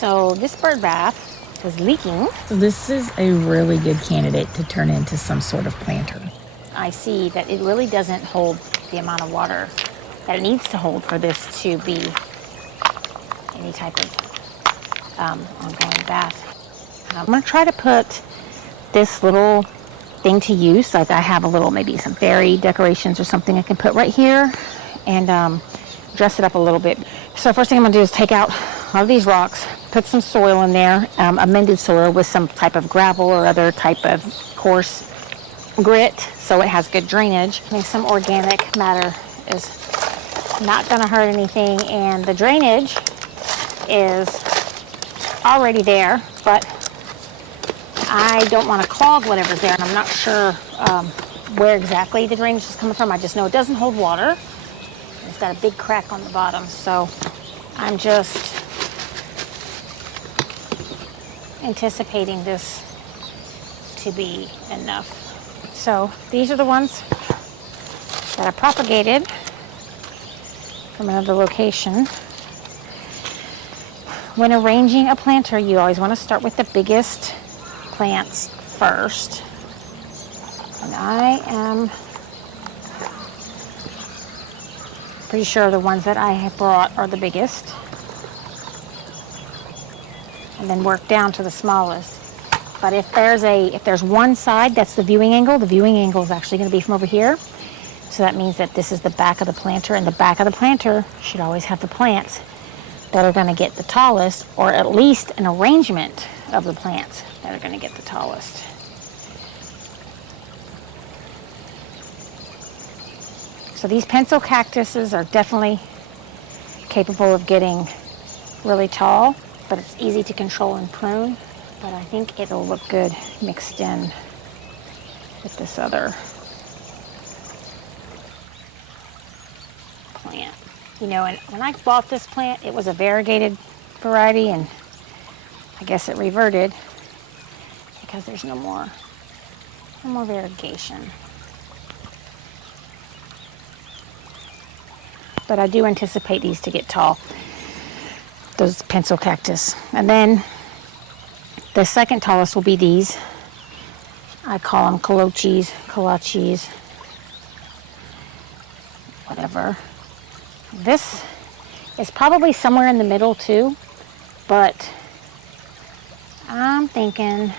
So this bird bath is leaking. So this is a really good candidate to turn into some sort of planter. I see that it really doesn't hold the amount of water that it needs to hold for this to be any type of ongoing bath. I'm going to try to put this little thing to use. Like I have a little, maybe some fairy decorations or something I can put right here and dress it up a little bit. So first thing I'm going to do is take out all of these rocks, put some soil in there, amended soil with some type of gravel or other type of coarse grit so it has good drainage. I think some organic matter is not going to hurt anything, and the drainage is already there, but I don't want to clog whatever's there, and I'm not sure where exactly the drainage is coming from. I just know it doesn't hold water. It's got a big crack on the bottom, so I'm just anticipating this to be enough. So these are the ones that I propagated from another location. When arranging a planter, you always want to start with the biggest plants first. And I am pretty sure the ones that I have brought are the biggest. And then work down to the smallest. But if there's one side that's the viewing angle is actually going to be from over here. So that means that this is the back of the planter, and the back of the planter should always have the plants that are going to get the tallest, or at least an arrangement of the plants that are going to get the tallest. So these pencil cactuses are definitely capable of getting really tall, but it's easy to control and prune. But I think it'll look good mixed in with this other plant. You know, and when I bought this plant, it was a variegated variety, and I guess it reverted because there's no more variegation. But I do anticipate these to get tall, those pencil cactus. And then the second tallest will be these. I call them kolaches, whatever. This is probably somewhere in the middle too, but I'm thinking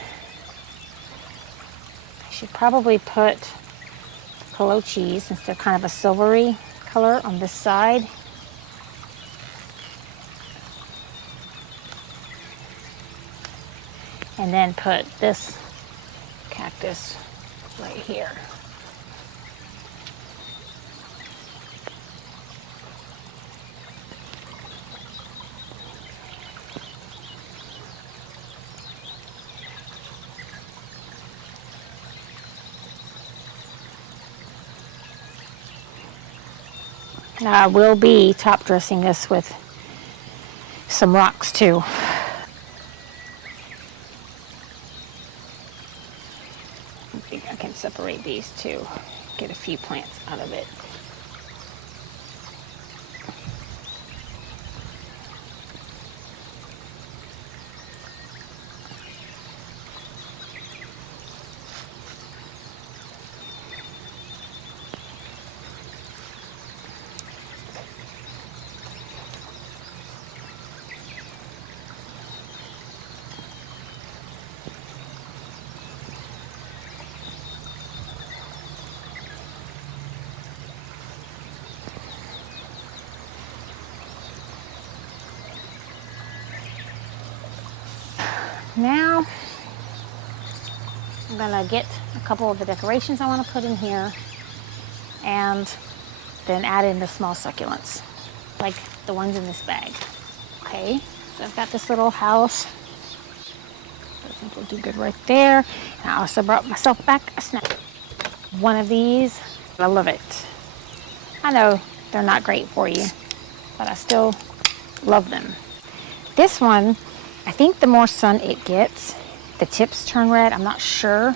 I should probably put kolaches, since they're kind of a silvery color, on this side. And then put this cactus right here. Now I will be top dressing this with some rocks too. I think I can separate these two, get a few plants out of it. Now, I'm gonna get a couple of the decorations I wanna put in here and then add in the small succulents, like the ones in this bag. Okay, so I've got this little house. I think will do good right there. And I also brought myself back a snack. One of these, I love it. I know they're not great for you, but I still love them. This one, I think the more sun it gets, the tips turn red. I'm not sure,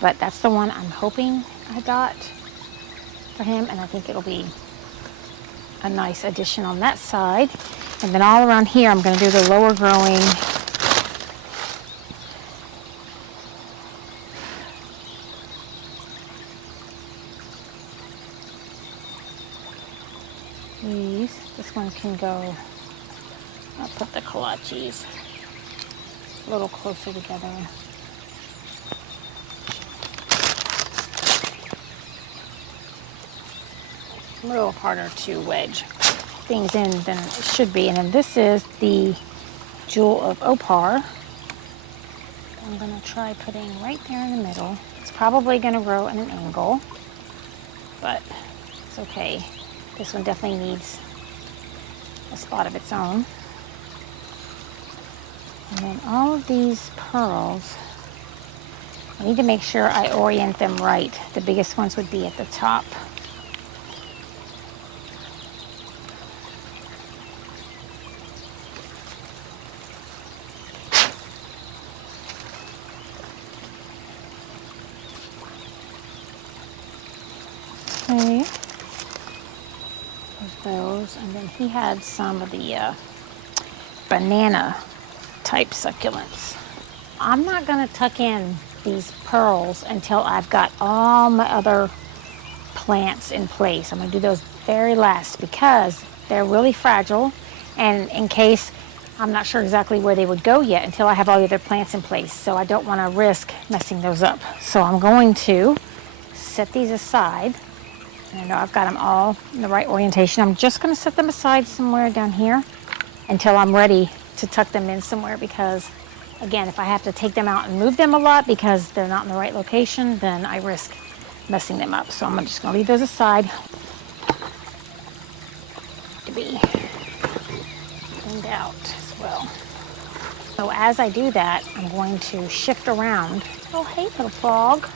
but that's the one I'm hoping I got for him, and I think it'll be a nice addition on that side. And then all around here, I'm going to do the lower growing these. This one can go, I'll put the kolaches a little closer together. A little harder to wedge things in than it should be. And then this is the Jewel of Opar. I'm going to try putting right there in the middle. It's probably going to grow at an angle, but it's okay. This one definitely needs a spot of its own. And then all of these pearls, I need to make sure I orient them right. The biggest ones would be at the top. Okay, there's those, and then he had some of the banana type succulents. I'm not going to tuck in these pearls until I've got all my other plants in place. I'm going to do those very last because they're really fragile, and in case I'm not sure exactly where they would go yet until I have all the other plants in place, so I don't want to risk messing those up. So I'm going to set these aside. And I know I've got them all in the right orientation. I'm just going to set them aside somewhere down here until I'm ready to tuck them in somewhere, because again, if I have to take them out and move them a lot because they're not in the right location, then I risk messing them up. So I'm just going to leave those aside to be cleaned out as well. So as I do that, I'm going to shift around. Oh, hey, little frog.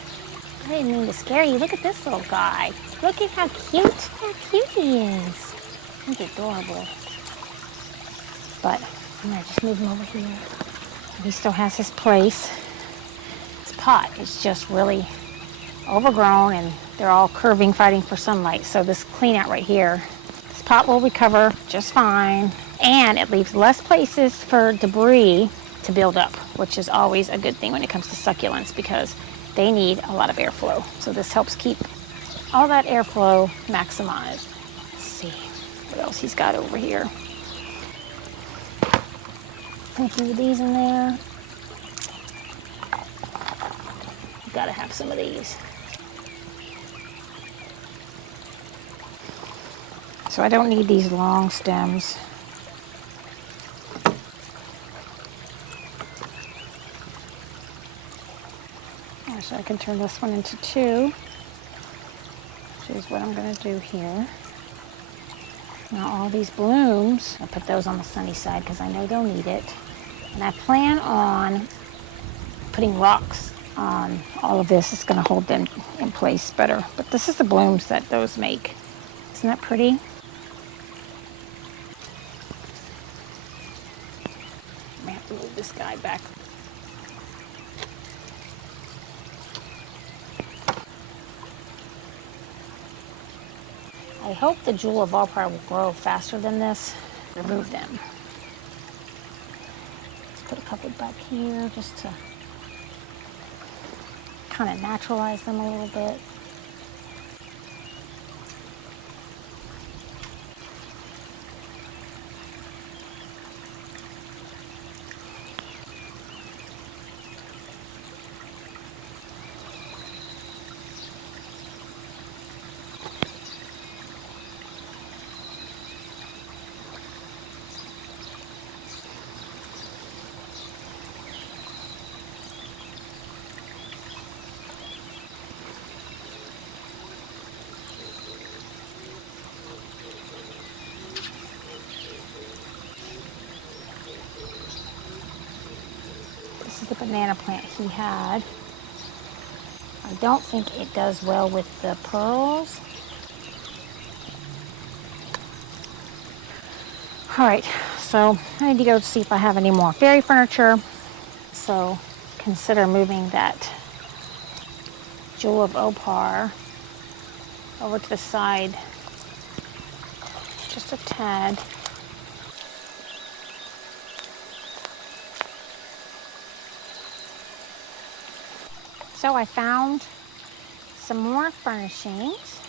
I didn't mean to scare you. Look at this little guy. Look at how cute he is. He's adorable. But I'm gonna just move him over here. He still has his place. This pot is just really overgrown and they're all curving, fighting for sunlight. So this clean out right here, this pot will recover just fine. And it leaves less places for debris to build up, which is always a good thing when it comes to succulents because they need a lot of airflow. So this helps keep all that airflow maximized. Let's see what else he's got over here. A few of these in there. Gotta have some of these. So I don't need these long stems. So I can turn this one into two, which is what I'm going to do here. Now all these blooms, I'll put those on the sunny side because I know they'll need it. And I plan on putting rocks on all of this. It's going to hold them in place better. But this is the blooms that those make. Isn't that pretty? I may have to move this guy back. I hope the Jewel of Opar will grow faster than this. Remove them. Let's put a couple back here just to kind of naturalize them a little bit. This is the banana plant he had. I don't think it does well with the pearls. All right, so I need to go see if I have any more fairy furniture. So consider moving that Jewel of Opar over to the side just a tad. So I found some more furnishings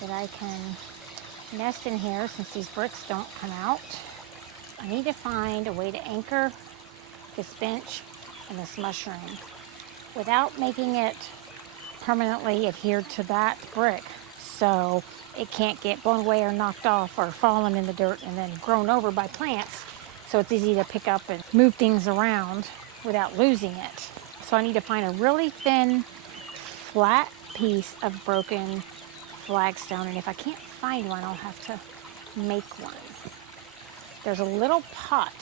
that I can nest in here since these bricks don't come out. I need to find a way to anchor this bench and this mushroom without making it permanently adhered to that brick, so it can't get blown away or knocked off or fallen in the dirt and then grown over by plants. So it's easy to pick up and move things around without losing it. So I need to find a really thin, flat piece of broken flagstone, and if I can't find one, I'll have to make one. There's a little pot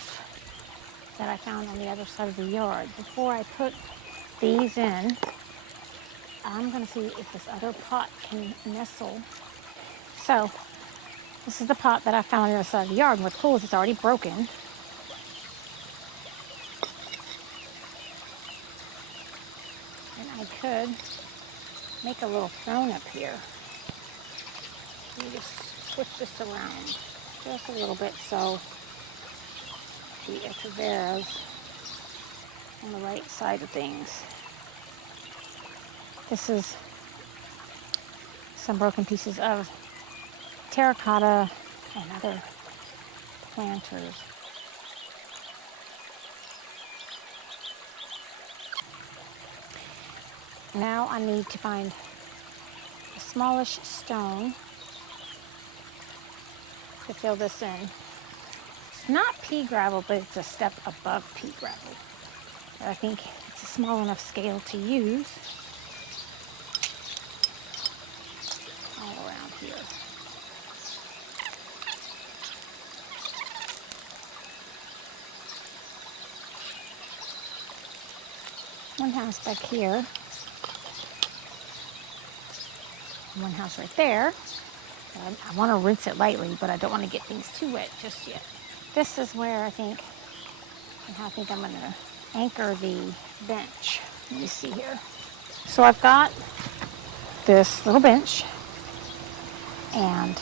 that I found on the other side of the yard. Before I put these in, I'm gonna see if this other pot can nestle. So this is the pot that I found on the other side of the yard, and what's cool is it's already broken. And I could make a little throne up here. Let me just switch this around just a little bit so the Echeverria's on the right side of things. This is some broken pieces of terracotta and other planters. Now I need to find a smallish stone to fill this in. It's not pea gravel, but it's a step above pea gravel. But I think it's a small enough scale to use all around here. One house back here. One house right there. I want to rinse it lightly, but I don't want to get things too wet just yet. This is where I think I'm going to anchor the bench. Let me see here. So I've got this little bench, and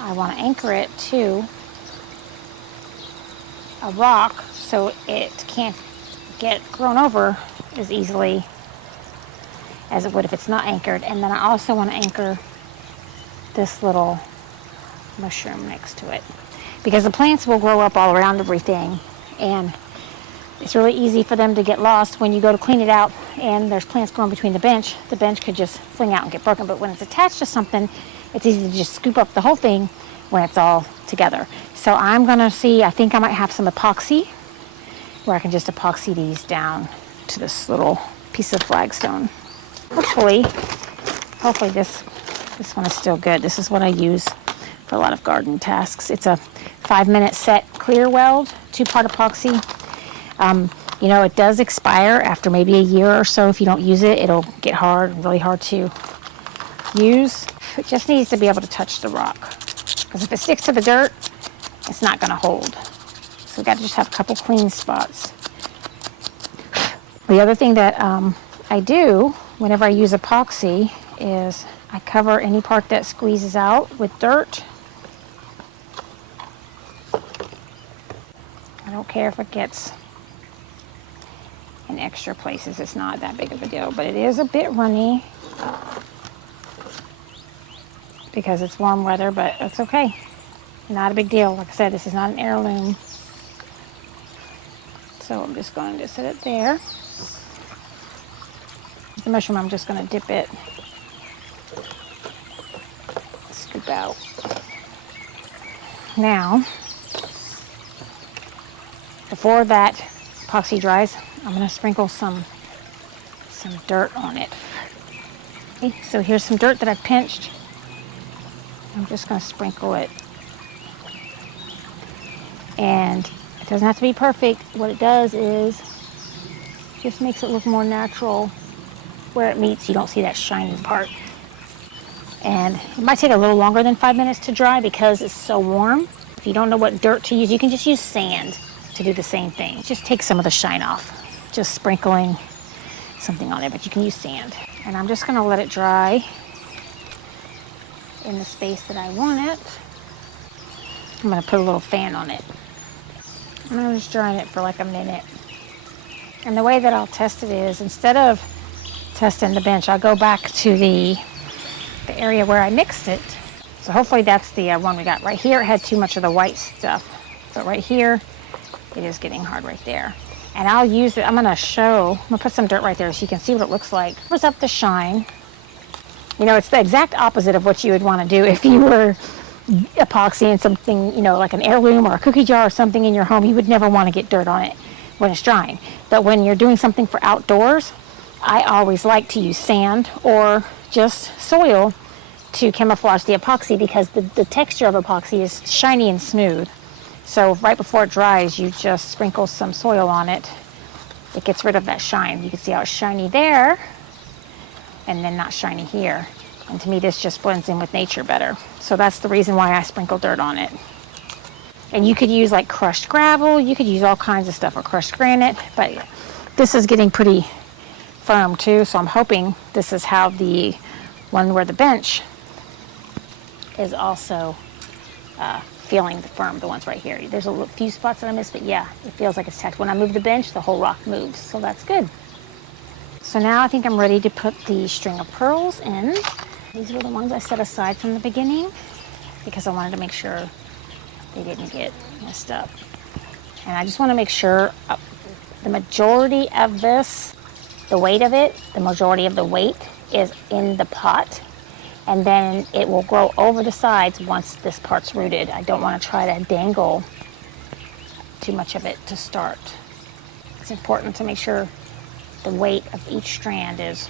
I want to anchor it to a rock so it can't get grown over as easily as it would if it's not anchored. And then I also want to anchor this little mushroom next to it, because the plants will grow up all around everything, and it's really easy for them to get lost when you go to clean it out and there's plants growing between the bench could just fling out and get broken. But when it's attached to something, it's easy to just scoop up the whole thing when it's all together. So I'm gonna see, I think I might have some epoxy where I can just epoxy these down to this little piece of flagstone. Hopefully this one is still good. This is what I use for a lot of garden tasks. It's a 5-minute set clear weld, 2-part epoxy. You know, it does expire after maybe a year or so. If you don't use it, it'll get hard, really hard to use. It just needs to be able to touch the rock, because if it sticks to the dirt, it's not going to hold. So we got to just have a couple clean spots. The other thing that I do whenever I use epoxy is I cover any part that squeezes out with dirt. I don't care if it gets in extra places. It's not that big of a deal, but it is a bit runny because it's warm weather, but it's okay. Not a big deal. Like I said, this is not an heirloom. So I'm just going to set it there. The mushroom, I'm just going to dip it, scoop out. Now, before that epoxy dries, I'm going to sprinkle some dirt on it. Okay, so here's some dirt that I've pinched. I'm just going to sprinkle it. And it doesn't have to be perfect. What it does is just makes it look more natural. Where it meets, you don't see that shiny part. And it might take a little longer than 5 minutes to dry because it's so warm. If you don't know what dirt to use, you can just use sand to do the same thing. Just take some of the shine off, just sprinkling something on it, but you can use sand. And I'm just gonna let it dry in the space that I want it. I'm gonna put a little fan on it. I'm gonna just dry it for like a minute. And the way that I'll test it is, instead of testing the bench. I'll go back to the area where I mixed it. So hopefully that's the one we got. Right here, it had too much of the white stuff. But right here, it is getting hard right there. And I'll use it, I'm gonna put some dirt right there so you can see what it looks like. Covers up the shine. You know, it's the exact opposite of what you would want to do if you were epoxying something, you know, like an heirloom or a cookie jar or something in your home. You would never want to get dirt on it when it's drying. But when you're doing something for outdoors, I always like to use sand or just soil to camouflage the epoxy, because the texture of epoxy is shiny and smooth. So right before it dries, you just sprinkle some soil on it. It gets rid of that shine. You can see how it's shiny there and then not shiny here. And to me, this just blends in with nature better. So that's the reason why I sprinkle dirt on it. And you could use like crushed gravel, you could use all kinds of stuff, or crushed granite, but this is getting pretty firm too, so I'm hoping this is how the one where the bench is also feeling the firm, the ones right here. There's a few spots that I missed, but yeah, it feels like it's tacked. When I move the bench, the whole rock moves, so that's good. So now I think I'm ready to put the string of pearls in. These were the ones I set aside from the beginning because I wanted to make sure they didn't get messed up. And I just want to make sure the majority of this, the weight of it, the majority of the weight is in the pot, and then it will grow over the sides once this part's rooted. I don't want to try to dangle too much of it to start. It's important to make sure the weight of each strand is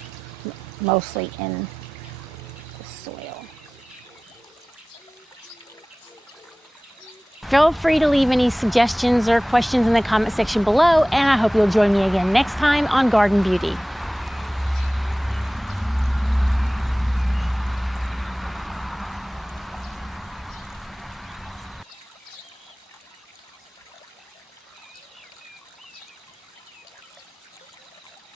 mostly in the soil. Feel free to leave any suggestions or questions in the comment section below, and I hope you'll join me again next time on Garden Beauty.